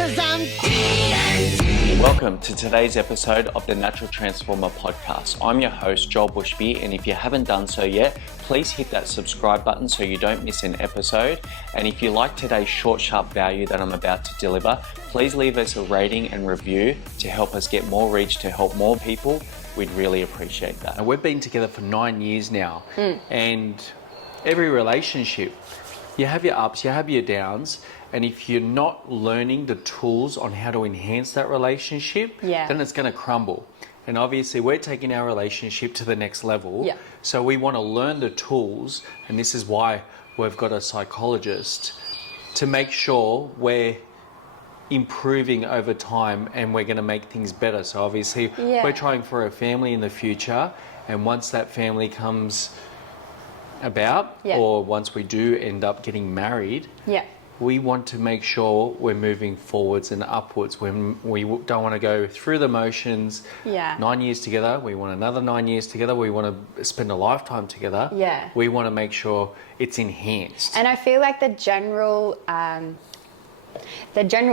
'cause I'm TNT. Welcome to today's episode of the Natural Transformer podcast. I'm your host, Joel Bushby, and if you haven't done so yet, please hit that subscribe button so you don't miss an episode. And if you like today's short, sharp value that I'm about to deliver, please leave us a rating and review to help us get more reach, to help more people. We'd really appreciate that. And we've been together for 9 years now, and every relationship, you have your ups, you have your downs, and if you're not learning the tools on how to enhance that relationship, then it's going to crumble. And obviously we're taking our relationship to the next level. So we want to learn the tools, and this is why we've got a psychologist to make sure we're improving over time and we're going to make things better. So obviously we're trying for a family in the future, and once that family comes about, or once we do end up getting married, we want to make sure we're moving forwards and upwards. When we don't want to go through the motions. 9 years together, we want another 9 years together, we want to spend a lifetime together. We want to make sure it's enhanced. And I feel like the general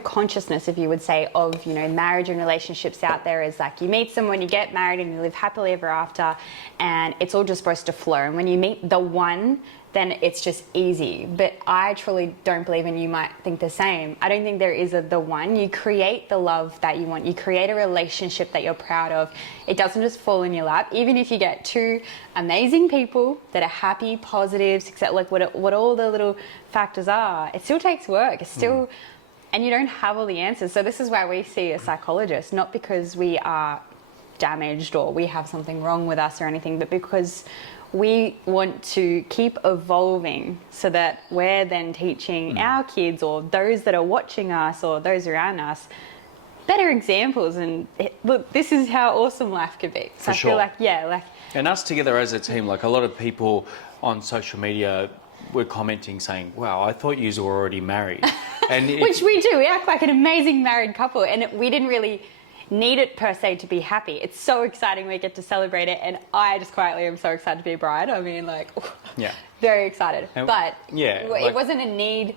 consciousness, if you would say, of, you know, marriage and relationships out there is like, you meet someone, you get married, and you live happily ever after, and it's all just supposed to flow. And when you meet the one, then it's just easy. But I truly don't believe, and you might think the same, I don't think there is the one. You create the love that you want. You create a relationship that you're proud of. It doesn't just fall in your lap. Even if you get two amazing people that are happy, positive, success, like what all the little factors are, it still takes work. It's still, and you don't have all the answers. So this is why we see a psychologist, not because we are damaged or we have something wrong with us or anything, but because we want to keep evolving so that we're then teaching our kids, or those that are watching us, or those around us, better examples. And look, this is how awesome life could be. So I feel like, and us together as a team, like a lot of people on social media were commenting saying, wow, I thought you were already married. And which we do. We act like an amazing married couple, and we didn't really need it per se to be happy. It's so exciting we get to celebrate it, and I just quietly am so excited to be a bride. I mean, like, very excited. And but it wasn't a need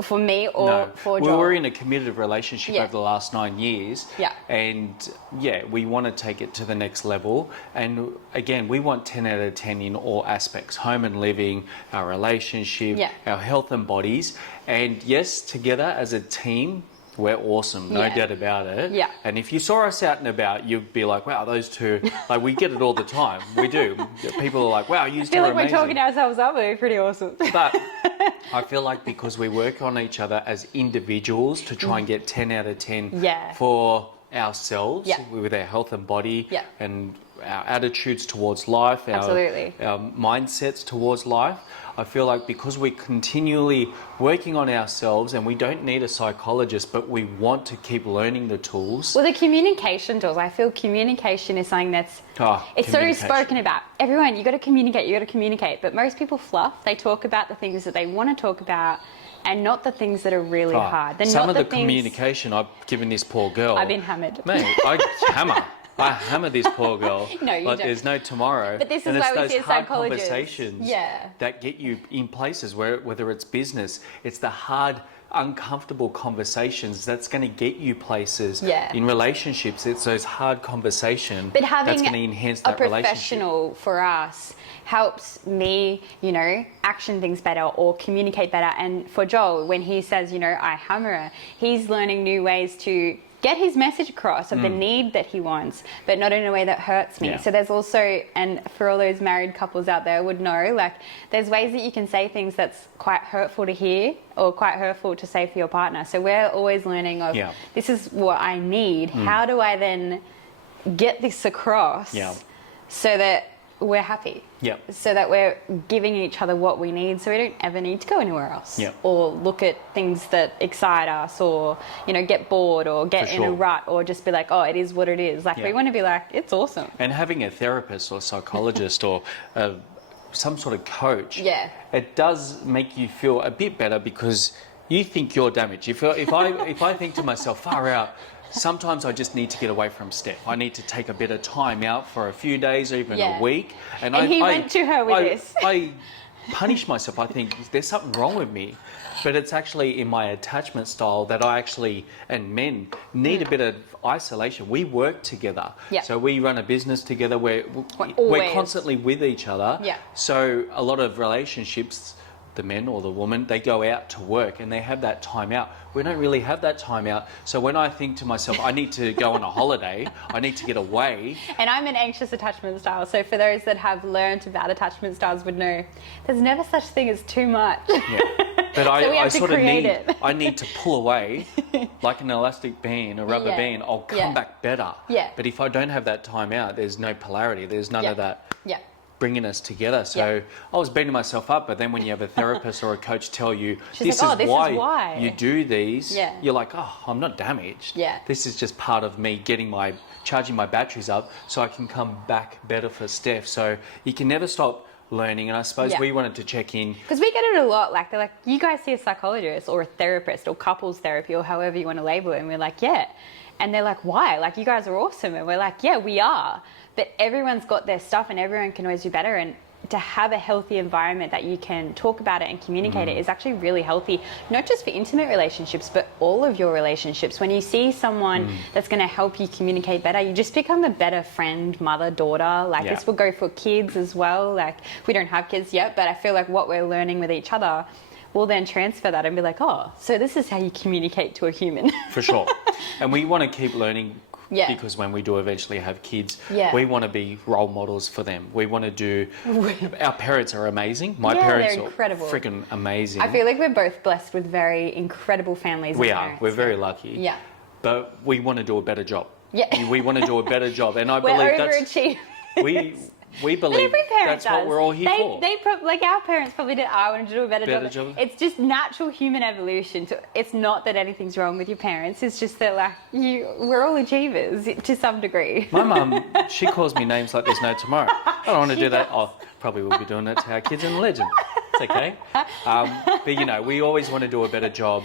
for me or for Joel. We were in a committed relationship over the last 9 years, and we want to take it to the next level. And again, we want 10 out of 10 in all aspects: home and living, our relationship, our health and bodies. And yes, together as a team, we're awesome, no doubt about it. And if you saw us out and about, you'd be like, wow, those two, like, we get it all the time. We do. People are like, wow, you two are amazing. I feel like we're talking ourselves up, we're pretty awesome. But I feel like because we work on each other as individuals to try and get 10 out of 10 for ourselves, with our health and body, and our attitudes towards life, our mindsets towards life. I feel like because we're continually working on ourselves, and we don't need a psychologist, but we want to keep learning the tools. Well, the communication tools, I feel communication is something that's, it's so spoken about. Everyone, you got to communicate. But most people fluff. They talk about the things that they want to talk about, and not the things that are really hard. Some of the communication I've given this poor girl. I've been hammered. Mate, I hammer this poor girl. No, you don't. There's no tomorrow. But this is why we see a psychologist. Conversations that get you in places where, whether it's business, it's the hard, uncomfortable conversations that's going to get you places. In relationships, it's those hard conversations that's going to enhance that relationship. A professional for us helps me, you know, action things better or communicate better. And for Joel, when he says, you know, I hammer her, he's learning new ways to get his message across of the need that he wants, but not in a way that hurts me. So there's also, and for all those married couples out there would know, like, there's ways that you can say things that's quite hurtful to hear or quite hurtful to say for your partner. So we're always learning of, this is what I need. How do I then get this across so that we're happy? So that we're giving each other what we need, so we don't ever need to go anywhere else or look at things that excite us, or, you know, get bored or get in a rut, or just be like, oh, it is what it is. Like, we want to be like, it's awesome. And having a therapist or psychologist or some sort of coach, it does make you feel a bit better, because you think you're damaged. If I think to myself, far out, sometimes I just need to get away from Steph. I need to take a bit of time out for a few days or even a week. And he went to her with this. punish myself. I think there's something wrong with me. But it's actually in my attachment style that I actually, and men, need a bit of isolation. We work together. Yeah. So we run a business together where we're Always. constantly with each other. Yeah. So a lot of relationships, the men or the woman, they go out to work and they have that time out. We don't really have that time out. So when I think to myself, I need to go on a holiday, I need to get away. And I'm an anxious attachment style. So for those that have learned about attachment styles would know there's never such thing as too much. Yeah. But So we I have to sort of create need, it. I need to pull away like an elastic band, a rubber Yeah. band. I'll come Yeah. back better. Yeah. But if I don't have that time out, there's no polarity. There's none of that Yeah. bringing us together. So I was beating myself up, but then when you have a therapist or a coach tell you She's like, "Oh, this is why." you do these, Yeah. you're like, oh, I'm not damaged. Yeah. This is just part of me charging my batteries up so I can come back better for Steph. So you can never stop learning, and I suppose Yeah. we wanted to check in. Because we get it a lot, like they're like, you guys see a psychologist or a therapist or couples therapy or however you want to label it, and we're like, yeah. And they're like, why? Like, you guys are awesome. And we're like, yeah, we are. But everyone's got their stuff and everyone can always do better. And to have a healthy environment that you can talk about it and communicate it is actually really healthy, not just for intimate relationships, but all of your relationships. When you see someone that's going to help you communicate better, you just become a better friend, mother, daughter. Like this will go for kids as well. Like we don't have kids yet, but I feel like what we're learning with each other, we'll then transfer that and be like, oh, so this is how you communicate to a human. For sure. And we want to keep learning. Yeah. Because when we do eventually have kids, Yeah. we want to be role models for them. We want to do. Our parents are amazing. My Yeah, parents they're incredible. are freaking amazing. I feel like we're both blessed with very incredible families. we and are. parents. We're very lucky. Yeah. But we want to do a better job. Yeah. We want to do a better job, and I We're believe that's overachievers. we But believe every parent that's does. what we're all here for. They like our parents probably did. I want to do a better job. It's just natural human evolution. It's not that anything's wrong with your parents. It's just that like we're all achievers to some degree. My mum, she calls me names like there's no tomorrow. I don't want to do that. Oh, probably will be doing that to our kids in legend. It's okay. But you know, we always want to do a better job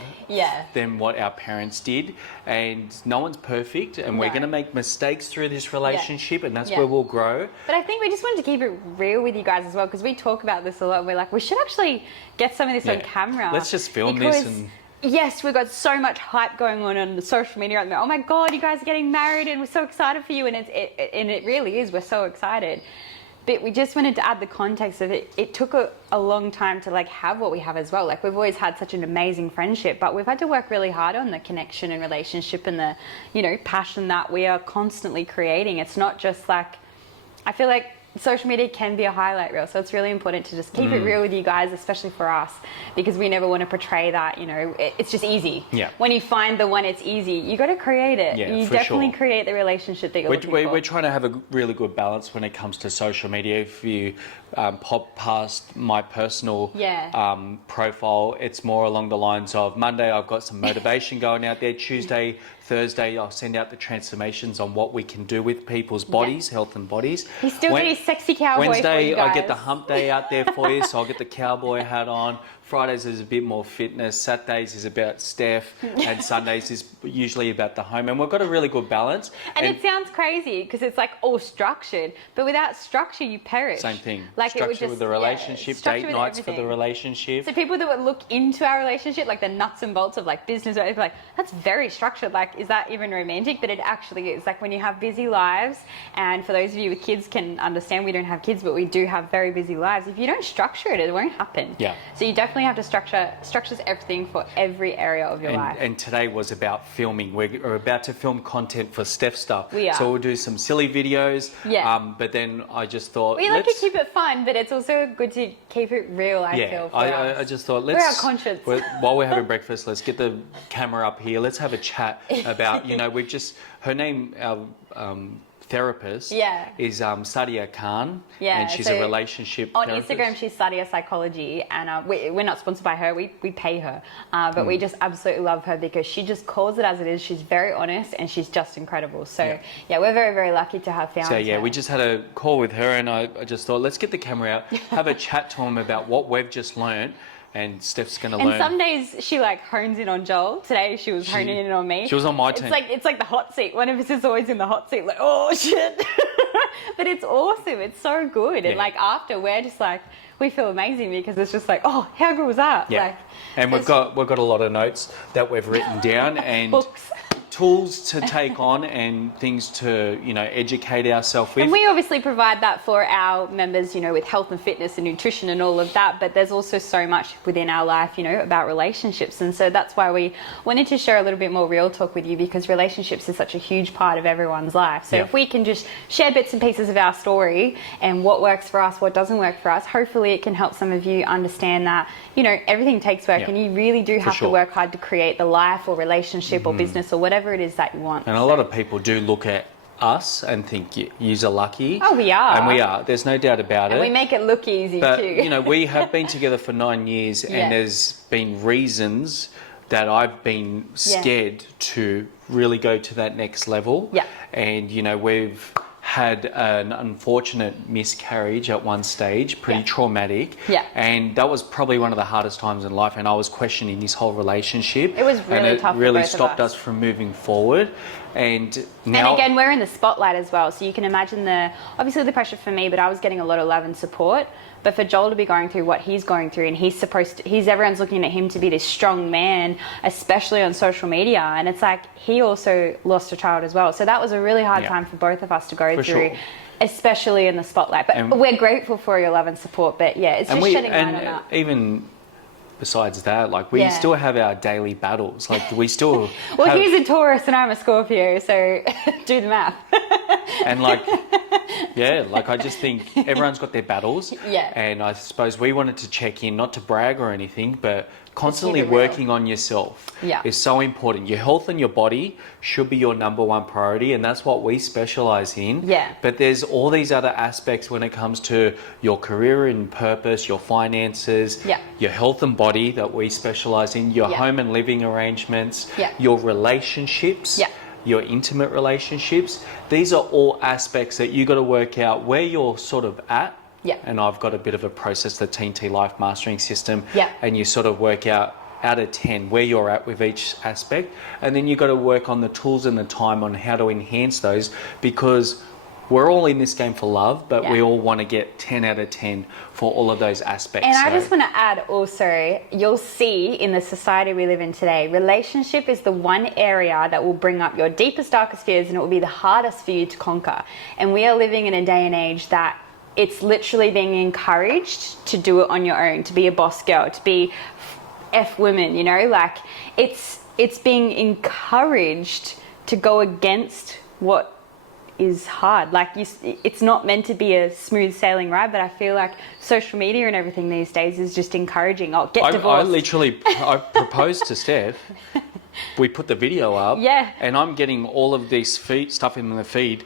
than what our parents did. And no one's perfect, and we're going to make mistakes through this relationship, and that's where we'll grow. But I think we just wanted to keep it real with you guys as well, because we talk about this a lot. We're like, we should actually get some of this on camera. Let's just film this and... Yes, we've got so much hype going on the social media at the moment. Oh my God, you guys are getting married and we're so excited for you. And it really is. We're so excited. But we just wanted to add the context of it. It took a long time to like have what we have as well. Like we've always had such an amazing friendship, but we've had to work really hard on the connection and relationship and the, you know, passion that we are constantly creating. It's not just like, I feel like social media can be a highlight reel, so it's really important to just keep it real with you guys, especially for us, because we never want to portray that, you know, it's just easy. Yeah. When you find the one it's easy, you got to create it. Yeah, you for definitely sure. create the relationship that you're looking for. We're trying to have a really good balance when it comes to social media. If you pop past my personal profile, it's more along the lines of Monday I've got some motivation going out there. Tuesday, Thursday I'll send out the transformations on what we can do with people's bodies, health and bodies. He's still got his sexy cowboy Wednesday for you guys. I get the hump day out there for you, so I'll get the cowboy hat on. Fridays is a bit more fitness, Saturdays is about Steph, and Sundays is usually about the home. And we've got a really good balance. And it sounds crazy because it's like all structured, but without structure you perish. Same thing. Like structure it would just, with the relationship, date nights for the relationship. So people that would look into our relationship, like the nuts and bolts of like business, or like that's very structured. Like, is that even romantic? But it actually is. Like when you have busy lives, and for those of you with kids can understand, we don't have kids, but we do have very busy lives. If you don't structure it, it won't happen. Yeah. So you definitely have to structures everything for every area of your life. And today was about filming. We're about to film content for Steph stuff. We are. So we'll do some silly videos. Yeah. But then I just thought, We like to keep it fun, but it's also good to keep it real, I feel, for us. I just thought, We're our conscience. while we're having breakfast, let's get the camera up here. Let's have a chat about, you know, her name, our therapist is Sadia Khan, and she's a relationship on therapist. Instagram she's Sadia Psychology, and we're not sponsored by her, we pay her, but we just absolutely love her because she just calls it as it is. She's very honest and she's just incredible. So we're very, very lucky to have found her. We just had a call with her, and I just thought, let's get the camera out, have a chat to him about what we've just learned. And Steph's going to learn. And some days she like hones in on Joel. Today she was honing in on me. She was on my team. It's like the hot seat. One of us is always in the hot seat, like, oh shit. But it's awesome. It's so good. And like after, we're just like, we feel amazing because it's just like, oh, how good was that? Yeah. Like, and we've got a lot of notes that we've written down and books. tools to take on and things to, educate ourselves with. And we obviously provide that for our members, with health and fitness and nutrition and all of that. But there's also so much within our life, about relationships. And so that's why we wanted to share a little bit more real talk with you, because relationships is such a huge part of everyone's life. So if we can just share bits and pieces of our story and what works for us, what doesn't work for us, hopefully it can help some of you understand that, everything takes work and you really do have to work hard to create the life or relationship or business or whatever it is that you want. And a lot of people do look at us and think you're lucky. Oh, we are. And we are. There's no doubt about it. And we make it look easy too. But, we have been together for 9 years and there's been reasons that I've been scared to really go to that next level. Yeah. And, we've had an unfortunate miscarriage at one stage, pretty traumatic. Yeah. And that was probably one of the hardest times in life, and I was questioning this whole relationship. It was really tough for really both of stopped us. us from moving forward. And now, and again, we're in the spotlight as well, so you can imagine obviously the pressure for me, but I was getting a lot of love and support. But for Joel to be going through what he's going through, and everyone's looking at him to be this strong man, especially on social media, and it's like he also lost a child as well. So that was a really hard time for both of us to go through, especially in the spotlight. But we're grateful for your love and support. But it's just shedding light on that. Even besides that, we still have our daily battles. We still well, he's a Taurus and I'm a Scorpio, so do the math. And I just think everyone's got their battles. Yeah. And I suppose we wanted to check in, not to brag or anything, but constantly working on yourself is so important. Your health and your body should be your number one priority, and that's what we specialize in. Yeah. But there's all these other aspects when it comes to your career and purpose, your finances, your health and body that we specialize in, your home and living arrangements, your relationships. Your intimate relationships. These are all aspects that you got to work out where you're sort of at. And I've got a bit of a process, the TNT Life Mastering System. And you sort of work out of 10 where you're at with each aspect. And then you got to work on the tools and the time on how to enhance those, because we're all in this game for love, but we all want to get 10 out of 10 for all of those aspects. And I just want to add also, you'll see in the society we live in today, relationship is the one area that will bring up your deepest, darkest fears, and it will be the hardest for you to conquer. And we are living in a day and age that it's literally being encouraged to do it on your own, to be a boss girl, to be F women, it's being encouraged to go against what is hard. It's not meant to be a smooth sailing ride, but I feel like social media and everything these days is just encouraging. Get divorced. I proposed to Steph. We put the video up. And I'm getting all of this stuff in the feed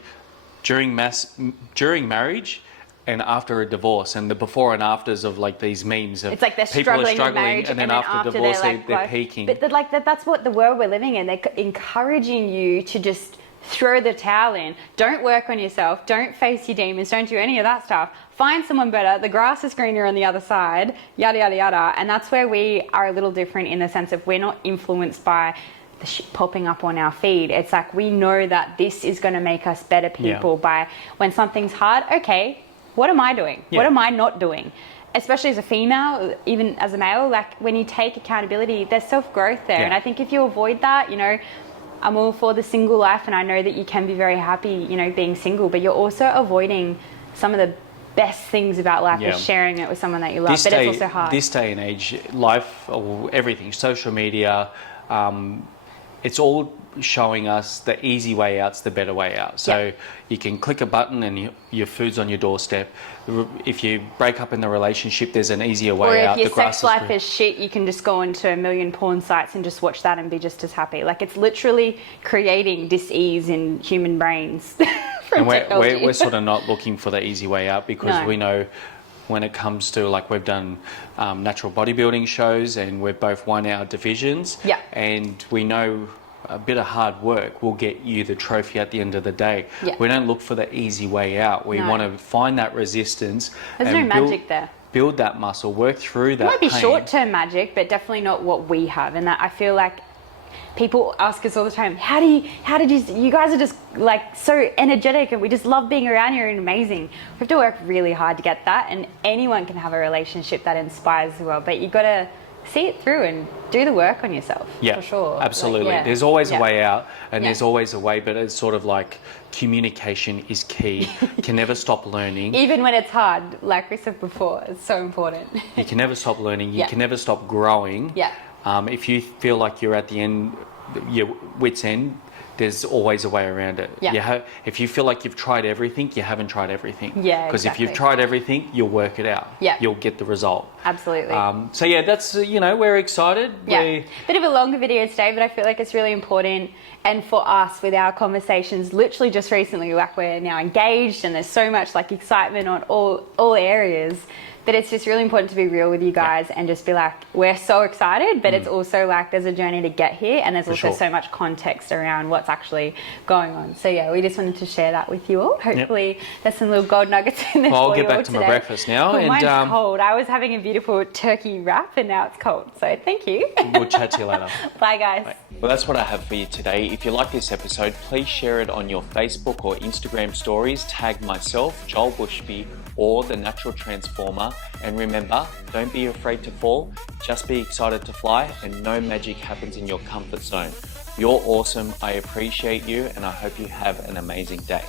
during marriage and after a divorce, and the before and afters of these memes of it's like they're people struggling are struggling in marriage, and then after divorce they're peaking. But that's what the world we're living in. They're encouraging you to just throw the towel in. Don't work on yourself. Don't face your demons. Don't do any of that stuff. Find someone better. The grass is greener on the other side. Yada, yada, yada. And that's where we are a little different in the sense of we're not influenced by the shit popping up on our feed. It's like we know that this is going to make us better people by when something's hard. Okay, what am I doing? What am I not doing? Especially as a female, even as a male, when you take accountability, there's self-growth there. And I think if you avoid that, I'm all for the single life, and I know that you can be very happy, being single, but you're also avoiding some of the best things about life is sharing it with someone that you love. But it's also hard. This day and age, life, everything, social media, it's all showing us the easy way out's the better way out. So you can click a button and your food's on your doorstep. If you break up in the relationship, there's an easier way out. Or if your sex life is shit, you can just go into a million porn sites and just watch that and be just as happy. It's literally creating dis-ease in human brains from technology. We're sort of not looking for the easy way out, because we know when it comes to we've done natural bodybuilding shows and we've both won our divisions. And we know a bit of hard work will get you the trophy at the end of the day. We don't look for the easy way out. We want to find that resistance. There's no magic there. Build that muscle, work through that. It might be short-term magic, but definitely not what we have. And that I feel like people ask us all the time, you guys are just like so energetic and we just love being around you and amazing. We have to work really hard to get that, and anyone can have a relationship that inspires the world, but you got to see it through and do the work on yourself. Yeah, for sure. absolutely. Like, There's always a way out, and Yeah. there's always a way, but it's sort of like communication is key. You can never stop learning. Even when it's hard, like we said before, it's so important. You can never stop learning. You Yeah. can never stop growing. Yeah. If you feel like you're at the end, your wit's end, there's always a way around it. Yeah. If you feel like you've tried everything, you haven't tried everything. Yeah, Because if exactly. you've tried everything, you'll work it out. Yeah. You'll get the result. Absolutely. So yeah, that's, we're excited. Yeah, bit of a longer video today, but I feel like it's really important. And for us, with our conversations, literally just recently, like we're now engaged, and there's so much like excitement on all areas. But it's just really important to be real with you guys and just be like, we're so excited, but it's also like there's a journey to get here, and there's also so much context around what's actually going on. So yeah, we just wanted to share that with you all. Hopefully there's some little gold nuggets in there. I'll for get you back all to today. my breakfast now. Oh, And mine's cold. I was having a beautiful turkey wrap and now it's cold. So thank you. we'll chat to you later. Bye guys. Well, that's what I have for you today. If you like this episode, please share it on your Facebook or Instagram stories. Tag myself, Joel Bushby, or The Natural Transformer. And remember, don't be afraid to fall, just be excited to fly, and no magic happens in your comfort zone. You're awesome, I appreciate you, and I hope you have an amazing day.